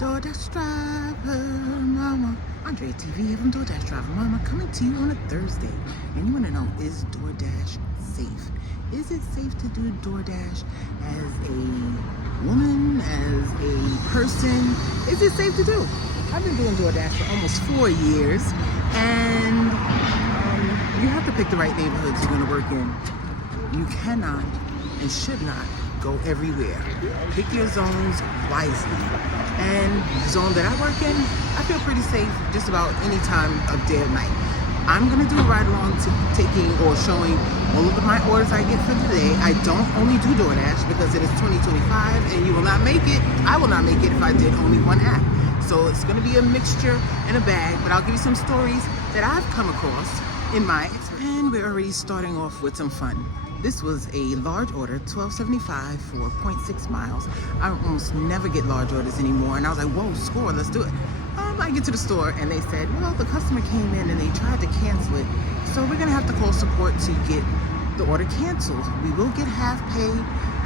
DoorDash driver mama. Andre TV from DoorDash driver mama coming to you on a Thursday. And you want to know, is DoorDash safe? Is it safe to do DoorDash as a woman, as a person? Is it safe to do? I've been doing DoorDash for almost 4 years, and you have to pick the right neighborhoods you're going to work in. You cannot and should not go everywhere. Pick your zones wisely. And the zone that I work in, I feel pretty safe just about any time of day or night. I'm gonna do a ride along to taking or showing all of my orders I get for the day. I don't only do DoorDash because it is 2025 and you will not make it. I will not make it if I did only one app. So it's gonna be a mixture and a bag, but I'll give you some stories that I've come across in my experience. And we're already starting off with some fun. This was a large order, $12.75 for 0.6 miles. I almost never get large orders anymore. And I was like, whoa, score, let's do it. I get to the store and they said, well, the customer came in and they tried to cancel it. So we're gonna have to call support to get the order canceled. We will get half pay.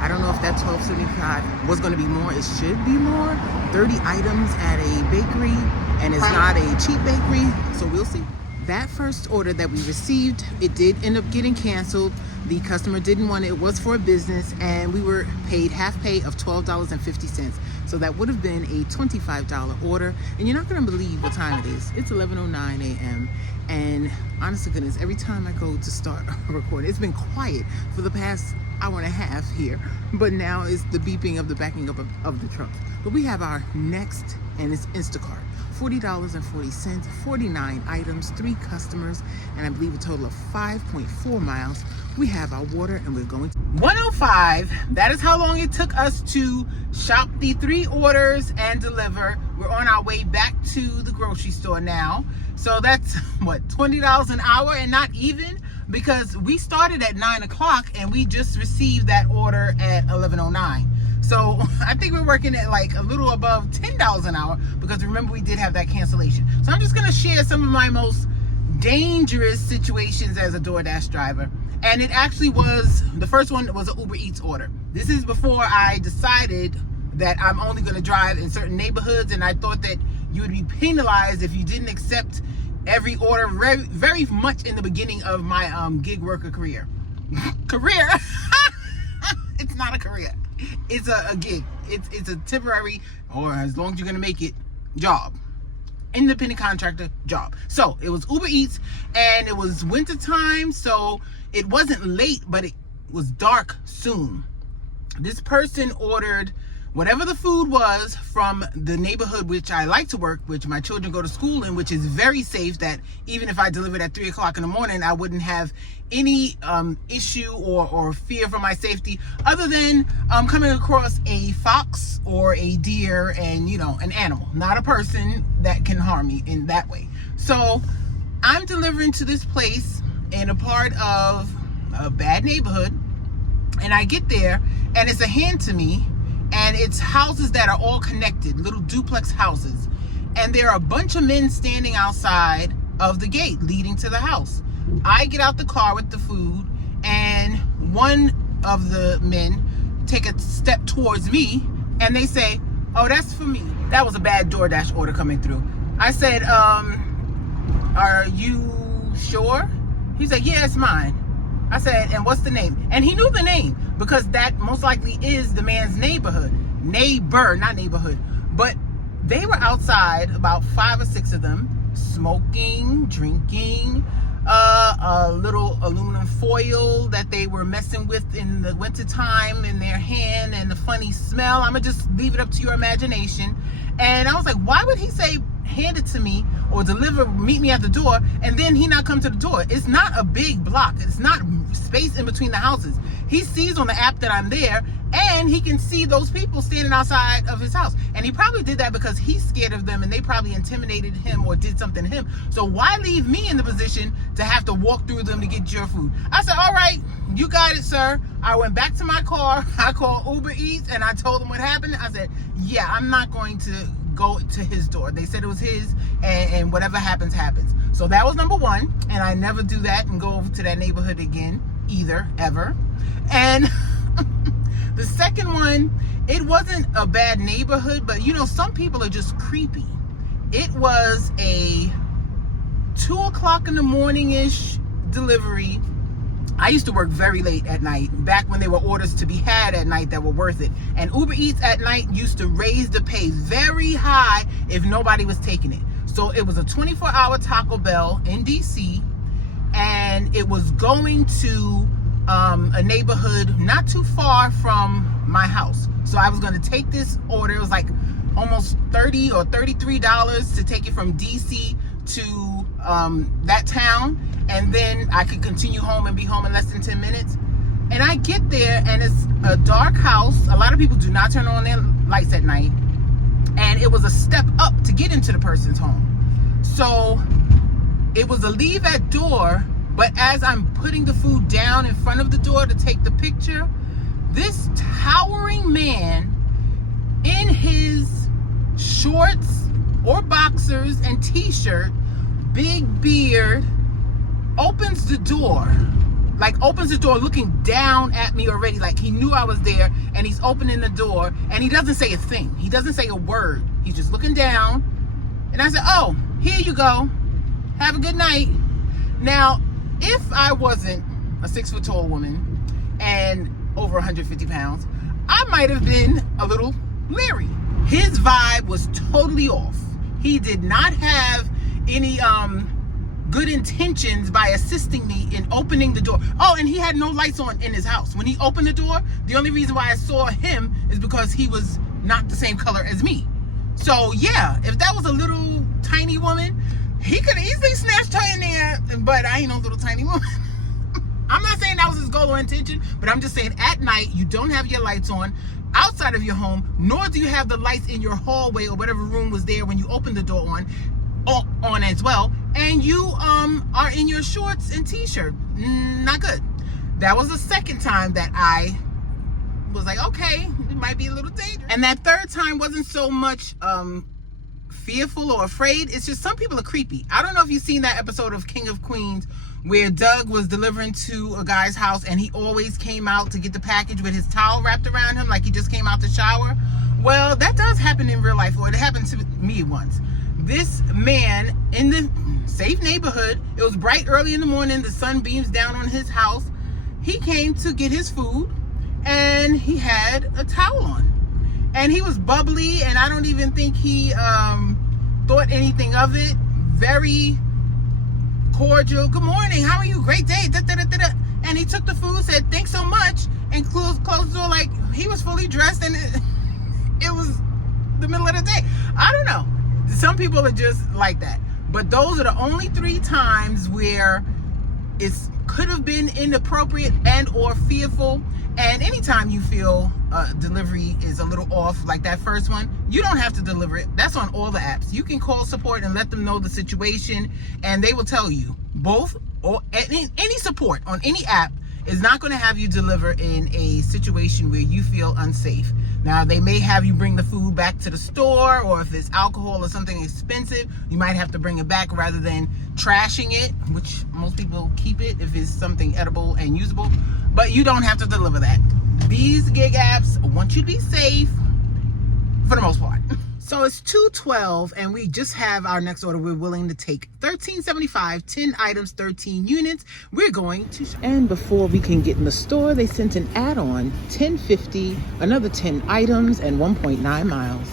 I don't know if that $12.75 was gonna be more. It should be more. 30 items at a bakery, and it's not a cheap bakery, so we'll see. That first order that we received, it did end up getting canceled. The customer didn't want it. It was for a business, and we were paid half pay of $12.50. So that would have been a $25 order. And you're not gonna believe what time it is. It's 11:09 a.m. And honest to goodness, every time I go to start recording, it's been quiet for the past hour and a half here. But now it's the beeping of the backing up of the truck. But we have our next, and it's Instacart. $40.40, 49 items, 3 customers, and I believe a total of 5.4 miles. We have our water, and we're going to 105. That is how long it took us to shop the 3 orders and deliver. We're on our way back to the grocery store now. So that's what, $20 an hour, and not even, because we started at 9 o'clock and we just received that order at 11:09. So I think we're working at like a little above $10 an hour, because remember we did have that cancellation. So I'm just gonna share some of my most dangerous situations as a DoorDash driver. And it actually was, the first one was an Uber Eats order. This is before I decided that I'm only gonna drive in certain neighborhoods, and I thought that you would be penalized if you didn't accept every order very, very much in the beginning of my gig worker career. Career? It's not a career. It's a gig. It's a temporary, or as long as you're gonna make it, job. Independent contractor job. So it was Uber Eats, and it was winter time, so it wasn't late, but it was dark soon. This person ordered whatever the food was from the neighborhood which I like to work, which my children go to school in, which is very safe, that even if I delivered at 3 o'clock in the morning, I wouldn't have any issue or fear for my safety, other than coming across a fox or a deer and, you know, an animal, not a person that can harm me in that way. So I'm delivering to this place in a part of a bad neighborhood, and I get there and it's a hand to me, and it's houses that are all connected, little duplex houses. And there are a bunch of men standing outside of the gate leading to the house. I get out the car with the food, and one of the men take a step towards me, and they say, oh, that's for me. That was a bad DoorDash order coming through. I said, are you sure? He's like, yeah, it's mine. I said, and what's the name? And he knew the name, because that most likely is the man's neighborhood. Neighbor, not neighborhood. But they were outside, about 5 or 6 of them, smoking, drinking, a little aluminum foil that they were messing with in the wintertime in their hand, and the funny smell. I'm gonna just leave it up to your imagination. And I was like, why would he say, hand it to me, or deliver, meet me at the door, and then he not come to the door? It's not a big block. It's not space in between the houses. He sees on the app that I'm there, and he can see those people standing outside of his house. And he probably did that because he's scared of them, and they probably intimidated him or did something to him. So why leave me in the position to have to walk through them to get your food? I said, all right, you got it, sir. I went back to my car. I called Uber Eats, and I told them what happened. I said, yeah, I'm not going to go to his door. They said it was his, and whatever happens, happens. So that was number 1, and I never do that and go over to that neighborhood again either, ever. And The second one, it wasn't a bad neighborhood, but you know, some people are just creepy. It was a 2 o'clock in the morning-ish delivery. I used to work very late at night, back when there were orders to be had at night that were worth it. And Uber Eats at night used to raise the pay very high if nobody was taking it. So it was a 24-hour Taco Bell in DC, and it was going to a neighborhood not too far from my house. So I was going to take this order. It was like almost $30 or $33 to take it from DC to that town, and then I could continue home and be home in less than 10 minutes. And I get there, and it's a dark house. A lot of people do not turn on their lights at night, and it was a step up to get into the person's home. So it was a leave at door, but as I'm putting the food down in front of the door to take the picture, this towering man in his shorts or boxers and t-shirt, big beard, opens the door looking down at me already, like he knew I was there, and he's opening the door, and he doesn't say a thing. He doesn't say a word. He's just looking down. And I said, "Oh, here you go. Have a good night." Now, if I wasn't a 6 foot tall woman and over 150 pounds, I might have been a little leery. His vibe was totally off. He did not have any good intentions by assisting me in opening the door. Oh, and he had no lights on in his house. When he opened the door, the only reason why I saw him is because he was not the same color as me. So yeah, if that was a little tiny woman, he could have easily snatched her in there, but I ain't no little tiny woman. I'm not saying that was his goal or intention, but I'm just saying at night, you don't have your lights on outside of your home, nor do you have the lights in your hallway or whatever room was there when you opened the door on as well, and you are in your shorts and t-shirt. Not good. That was the second time that I was like, okay, it might be a little dangerous. And that third time wasn't so much fearful or afraid. It's just some people are creepy. I don't know if you've seen that episode of King of Queens where Doug was delivering to a guy's house, and he always came out to get the package with his towel wrapped around him like he just came out the shower. Well, that does happen in real life, or it happened to me once. This man in the safe neighborhood, it was bright early in the morning, the sun beams down on his house. He came to get his food, and he had a towel on. And he was bubbly, and I don't even think he thought anything of it. Very cordial. "Good morning, how are you? Great day." And he took the food, said, "Thanks so much," and closed the door like he was fully dressed, and it was the middle of the day. I don't know. Some people are just like that. But those are the only 3 times where it could have been inappropriate and or fearful. And anytime you feel delivery is a little off, like that first one, you don't have to deliver it. That's on all the apps. You can call support and let them know the situation, and they will tell you. Both or any support on any app is not going to have you deliver in a situation where you feel unsafe. Now, they may have you bring the food back to the store, or if it's alcohol or something expensive, you might have to bring it back rather than trashing it, which most people keep it if it's something edible and usable. But you don't have to deliver that. These gig apps want you to be safe for the most part. So it's 2:12, and we just have our next order. We're willing to take $13.75, 10 items, 13 units. We're going to shop. And before we can get in the store, they sent an add-on, $10.50, another 10 items, and 1.9 miles.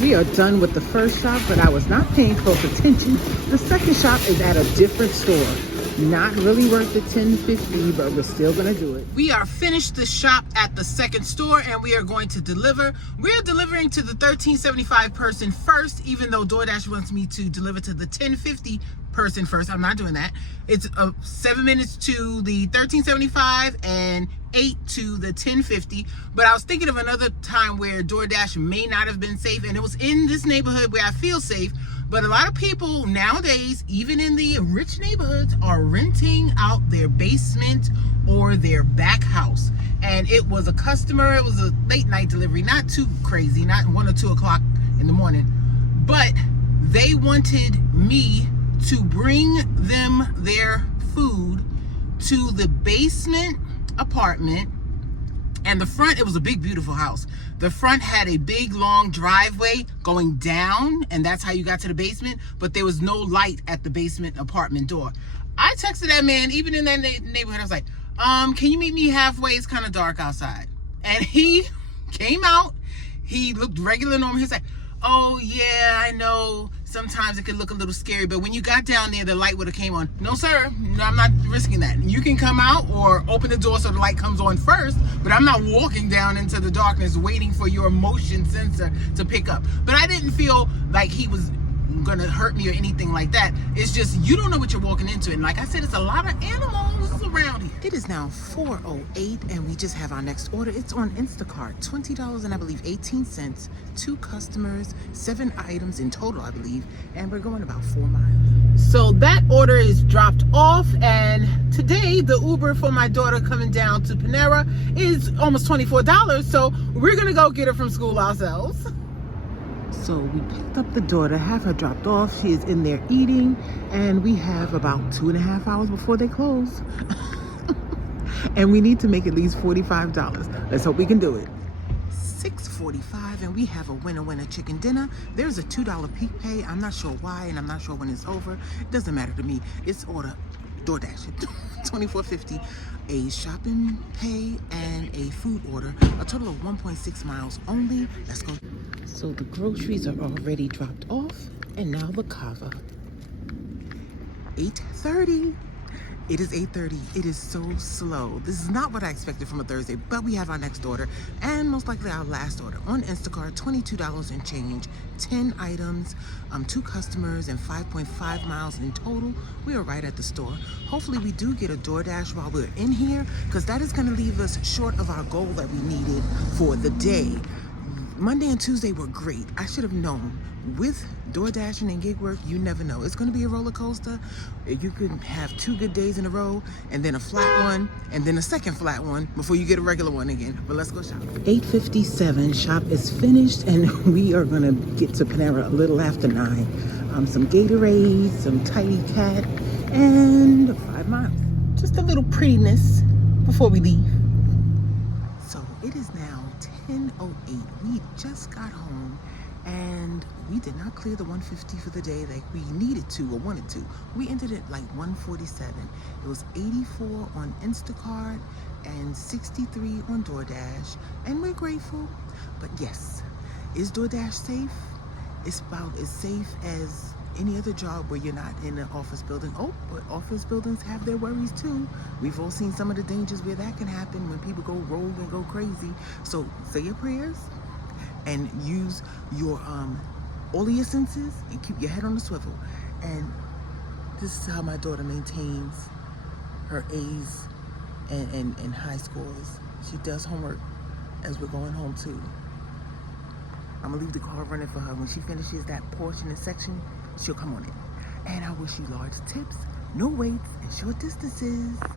We are done with the first shop, but I was not paying close attention. The second shop is at a different store. Not really worth the $10.50, but we're still gonna do it. We are finished the shop at the second store, and we are going to deliver. We're delivering to the $13.75 person first, even though DoorDash wants me to deliver to the $10.50 person first. I'm not doing that. It's 7 minutes to the $13.75 and 8 to the $10.50. But I was thinking of another time where DoorDash may not have been safe, and it was in this neighborhood where I feel safe. But a lot of people nowadays, even in the rich neighborhoods, are renting out their basement or their back house. And it was a customer, it was a late night delivery, not too crazy, not 1 or 2 o'clock in the morning. But they wanted me to bring them their food to the basement apartment And the front, it was a big, beautiful house. The front had a big, long driveway going down, and that's how you got to the basement, but there was no light at the basement apartment door. I texted that man, even in that neighborhood, I was like, can you meet me halfway? It's kind of dark outside. And he came out, he looked regular normal. He's like, oh yeah, I know sometimes it could look a little scary, but when you got down there, the light would have came on. No sir, no, I'm not risking that. You can come out or open the door so the light comes on first, but I'm not walking down into the darkness waiting for your motion sensor to pick up. But I didn't feel like he was gonna hurt me or anything like that. It's just, you don't know what you're walking into. And like I said, it's a lot of animals around here. It is now 4:08 and we just have our next order. It's on Instacart, $20 and I believe 18 cents, 2 customers, 7 items in total, I believe, and we're going about 4 miles. So that order is dropped off, and today the Uber for my daughter coming down to Panera is almost $24, so we're gonna go get her from school ourselves. So we picked up the daughter, have her dropped off. She is in there eating, and we have about 2.5 hours before they close. And we need to make at least $45. Let's hope we can do it. 6:45, and we have a winner chicken dinner. There's a $2 peak pay. I'm not sure why, and I'm not sure when it's over. It doesn't matter to me. It's order DoorDash, $24.50, a shopping pay, and a food order. A total of 1.6 miles only. Let's go. So the groceries are already dropped off, and now the kava. 8:30. It is 8:30. It is so slow. This is not what I expected from a Thursday, but we have our next order, and most likely our last order. On Instacart, $22 and change, 10 items, 2 customers, and 5.5 miles in total. We are right at the store. Hopefully we do get a DoorDash while we're in here, because that is going to leave us short of our goal that we needed for the day. Monday and Tuesday were great. I should have known. With DoorDashing and gig work, you never know. It's going to be a roller coaster. You could have 2 good days in a row, and then a flat one, and then a second flat one before you get a regular one again. But let's go shop. 8:57, shop is finished, and we are going to get to Panera a little after 9. Some Gatorade, some Tiny Cat, and 5 miles. Just a little prettiness before we leave. So it is now 10:08. We just got home, and we did not clear the 150 for the day like we needed to or wanted to. We ended at like 147. It was 84 on Instacart and 63 on DoorDash, and we're grateful. But yes, is DoorDash safe? It's about as safe as any other job where you're not in an office building. Oh, but office buildings have their worries too. We've all seen some of the dangers where that can happen when people go rogue and go crazy. So say your prayers and use your all of your senses and keep your head on the swivel. And this is how my daughter maintains her A's and high scores. She does homework as we're going home too. I'm gonna leave the car running for her. When she finishes that portion and section, she'll come on it. And I wish you large tips, no weights, and short distances.